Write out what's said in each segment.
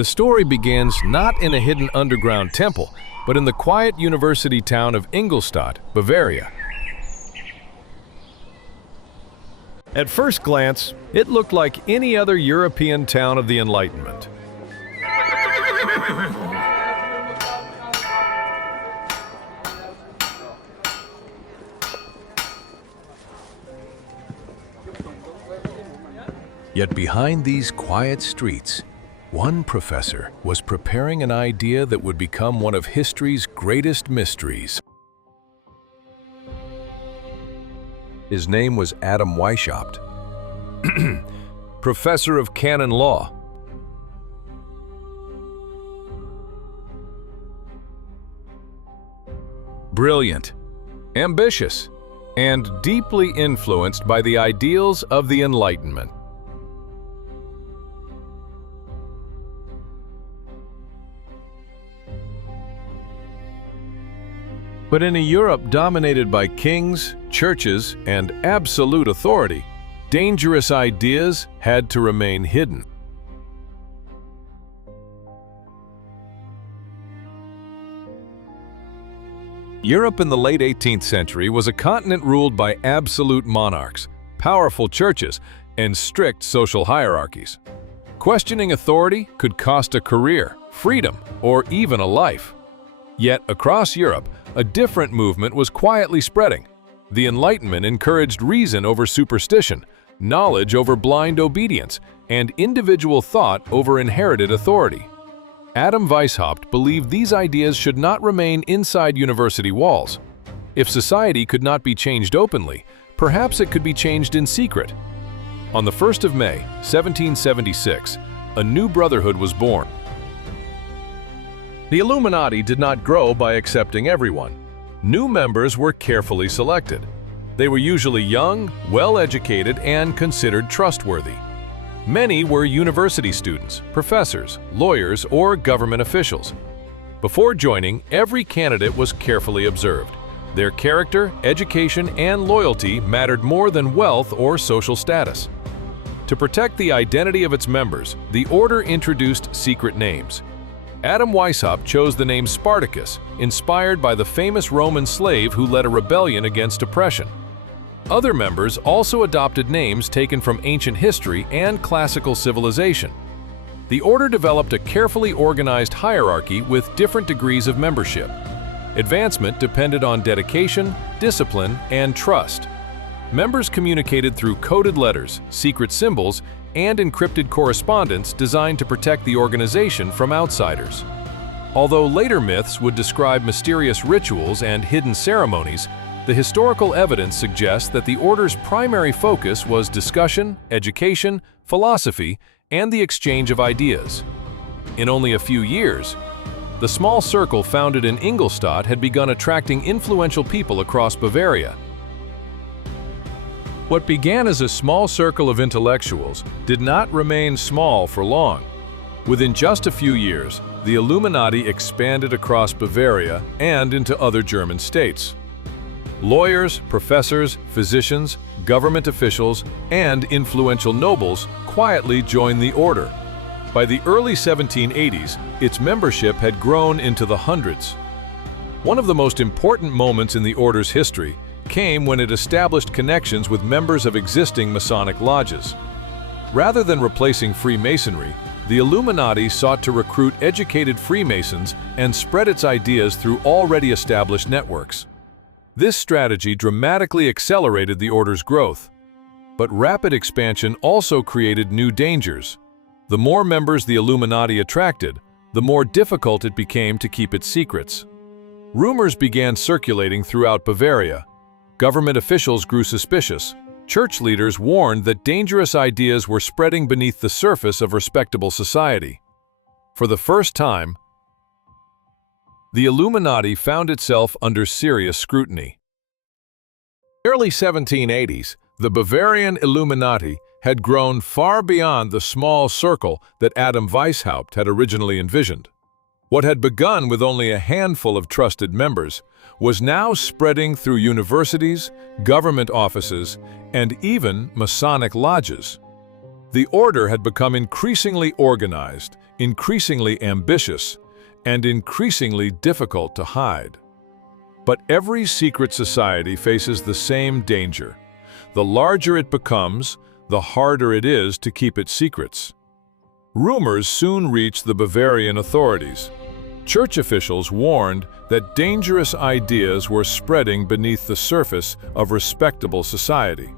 The story begins not in a hidden underground temple, but in the quiet university town of Ingolstadt, Bavaria. At first glance, it looked like any other European town of the Enlightenment. Yet behind these quiet streets, one professor was preparing an idea that would become one of history's greatest mysteries. His name was Adam Weishaupt, professor of canon law. Brilliant, ambitious, and deeply influenced by the ideals of the Enlightenment. But in a Europe dominated by kings, churches, and absolute authority, dangerous ideas had to remain hidden. Europe in the late 18th century was a continent ruled by absolute monarchs, powerful churches, and strict social hierarchies. Questioning authority could cost a career, freedom, or even a life. Yet across Europe, a different movement was quietly spreading. The Enlightenment encouraged reason over superstition, knowledge over blind obedience, and individual thought over inherited authority. Adam Weishaupt believed these ideas should not remain inside university walls. If society could not be changed openly, perhaps it could be changed in secret. On the 1st of May, 1776, a new brotherhood was born. The Illuminati did not grow by accepting everyone. New members were carefully selected. They were usually young, well-educated, and considered trustworthy. Many were university students, professors, lawyers, or government officials. Before joining, every candidate was carefully observed. Their character, education, and loyalty mattered more than wealth or social status. To protect the identity of its members, the order introduced secret names. Adam Weishaupt chose the name Spartacus, inspired by the famous Roman slave who led a rebellion against oppression. Other members also adopted names taken from ancient history and classical civilization. The order developed a carefully organized hierarchy with different degrees of membership. Advancement depended on dedication, discipline, and trust. Members communicated through coded letters, secret symbols, and encrypted correspondence designed to protect the organization from outsiders. Although later myths would describe mysterious rituals and hidden ceremonies, the historical evidence suggests that the order's primary focus was discussion, education, philosophy, and the exchange of ideas. In only a few years, the small circle founded in Ingolstadt had begun attracting influential people across Bavaria. What began as a small circle of intellectuals did not remain small for long. Within just a few years, the Illuminati expanded across Bavaria and into other German states. Lawyers, professors, physicians, government officials, and influential nobles quietly joined the order. By the early 1780s, its membership had grown into the hundreds. One of the most important moments in the order's history came when it established connections with members of existing Masonic lodges. Rather than replacing Freemasonry, the Illuminati sought to recruit educated Freemasons and spread its ideas through already established networks. This strategy dramatically accelerated the order's growth. But rapid expansion also created new dangers. The more members the Illuminati attracted, the more difficult it became to keep its secrets. Rumors began circulating throughout Bavaria. Government officials grew suspicious. Church leaders warned that dangerous ideas were spreading beneath the surface of respectable society. For the first time, the Illuminati found itself under serious scrutiny. In the early 1780s, the Bavarian Illuminati had grown far beyond the small circle that Adam Weishaupt had originally envisioned. What had begun with only a handful of trusted members was now spreading through universities, government offices, and even Masonic lodges. The order had become increasingly organized, increasingly ambitious, and increasingly difficult to hide. But every secret society faces the same danger. The larger it becomes, the harder it is to keep its secrets. Rumors soon reached the Bavarian authorities. Church officials warned that dangerous ideas were spreading beneath the surface of respectable society.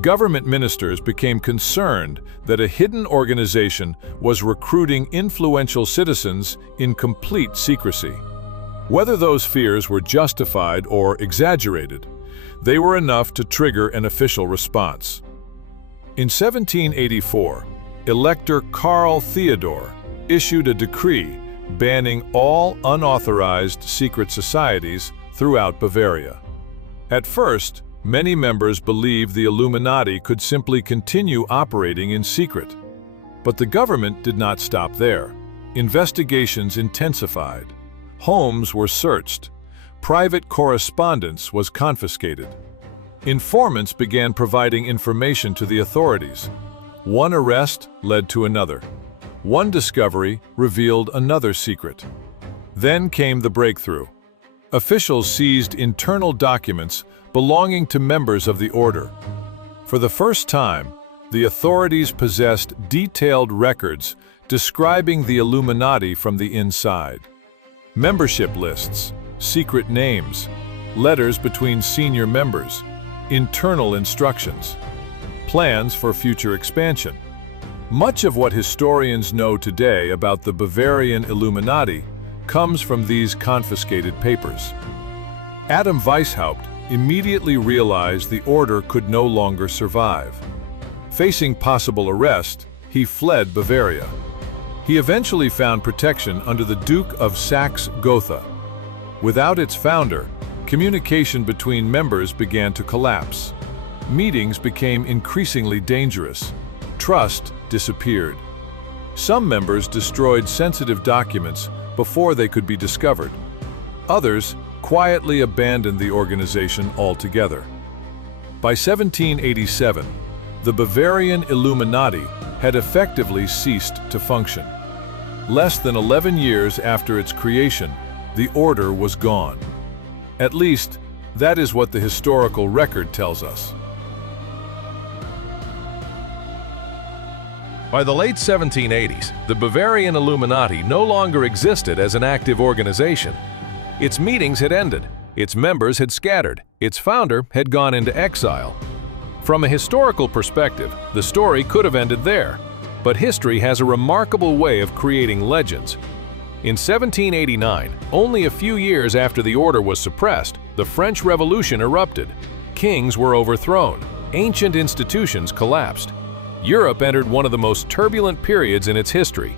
Government ministers became concerned that a hidden organization was recruiting influential citizens in complete secrecy. Whether those fears were justified or exaggerated, they were enough to trigger an official response. In 1784, Elector Karl Theodor issued a decree banning all unauthorized secret societies throughout Bavaria. At first, many members believed the Illuminati could simply continue operating in secret. But the government did not stop there. Investigations intensified. Homes were searched. Private correspondence was confiscated. Informants began providing information to the authorities. One arrest led to another. One discovery revealed another secret. Then came the breakthrough. Officials seized internal documents belonging to members of the order. For the first time, the authorities possessed detailed records describing the Illuminati from the inside. Membership lists, secret names, letters between senior members, internal instructions, plans for future expansion. Much of what historians know today about the Bavarian Illuminati comes from these confiscated papers. Adam Weishaupt immediately realized the order could no longer survive. Facing possible arrest, he fled Bavaria. He eventually found protection under the Duke of Saxe-Gotha. Without its founder, communication between members began to collapse. Meetings became increasingly dangerous. Trust disappeared. Some members destroyed sensitive documents before they could be discovered. Others quietly abandoned the organization altogether. By 1787, the Bavarian Illuminati had effectively ceased to function. Less than 11 years after its creation, the order was gone. At least, that is what the historical record tells us. By the late 1780s, the Bavarian Illuminati no longer existed as an active organization. Its meetings had ended, its members had scattered, its founder had gone into exile. From a historical perspective, the story could have ended there, but history has a remarkable way of creating legends. In 1789, only a few years after the order was suppressed, the French Revolution erupted. Kings were overthrown, ancient institutions collapsed. Europe entered one of the most turbulent periods in its history.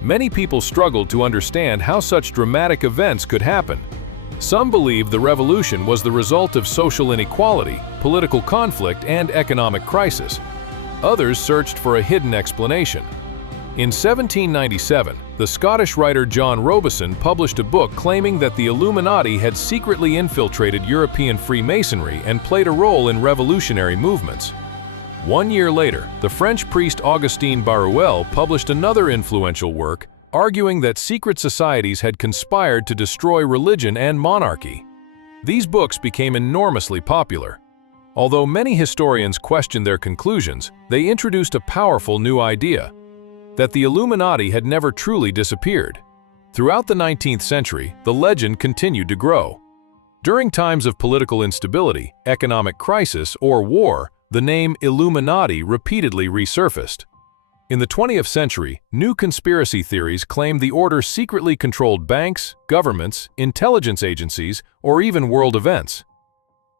Many people struggled to understand how such dramatic events could happen. Some believed the revolution was the result of social inequality, political conflict, and economic crisis. Others searched for a hidden explanation. In 1797, the Scottish writer John Robison published a book claiming that the Illuminati had secretly infiltrated European Freemasonry and played a role in revolutionary movements. 1 year later, the French priest Augustin Baruel published another influential work, arguing that secret societies had conspired to destroy religion and monarchy. These books became enormously popular. Although many historians questioned their conclusions, they introduced a powerful new idea: that the Illuminati had never truly disappeared. Throughout the 19th century, the legend continued to grow. During times of political instability, economic crisis, or war, the name Illuminati repeatedly resurfaced. In the 20th century, new conspiracy theories claimed the order secretly controlled banks, governments, intelligence agencies, or even world events.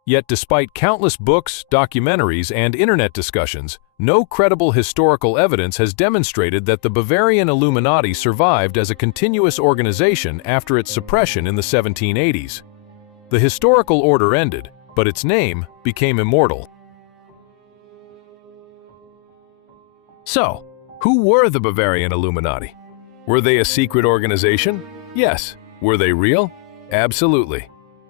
Yet despite countless books, documentaries, and internet discussions, no credible historical evidence has demonstrated that the Bavarian Illuminati survived as a continuous organization after its suppression in the 1780s. The historical order ended, but its name became immortal. So, who were the Bavarian Illuminati? Were they a secret organization? Yes. Were they real? Absolutely.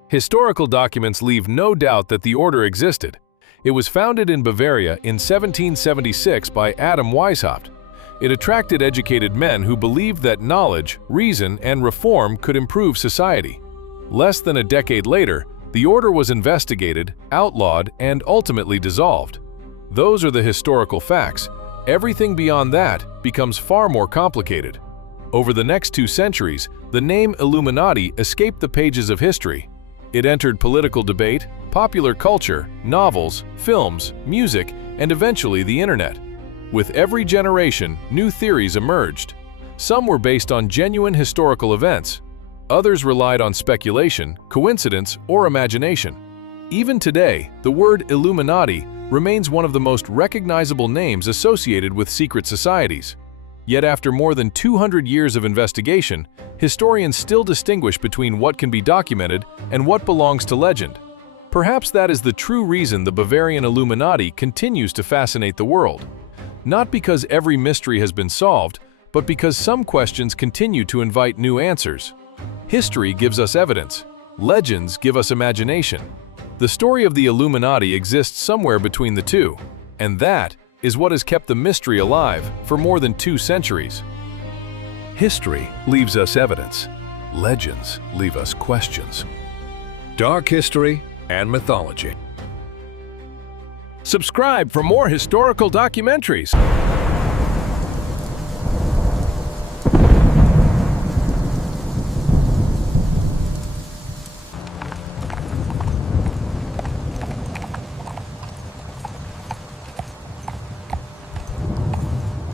Historical documents leave no doubt that the order existed. It was founded in Bavaria in 1776 by Adam Weishaupt. It attracted educated men who believed that knowledge, reason, and reform could improve society. Less than a decade later, the order was investigated, outlawed, and ultimately dissolved. Those are the historical facts. Everything beyond that becomes far more complicated. Over the next 2 centuries, the name Illuminati escaped the pages of history. It entered political debate, popular culture, novels, films, music, and eventually the internet. With every generation, new theories emerged. Some were based on genuine historical events. Others relied on speculation, coincidence, or imagination. Even today, the word Illuminati remains one of the most recognizable names associated with secret societies. Yet after more than 200 years of investigation, historians still distinguish between what can be documented and what belongs to legend. Perhaps that is the true reason the Bavarian Illuminati continues to fascinate the world. Not because every mystery has been solved, but because some questions continue to invite new answers. History gives us evidence. Legends give us imagination. The story of the Illuminati exists somewhere between the two, and that is what has kept the mystery alive for more than 2 centuries. History leaves us evidence. Legends leave us questions. Dark history and mythology. Subscribe for more historical documentaries.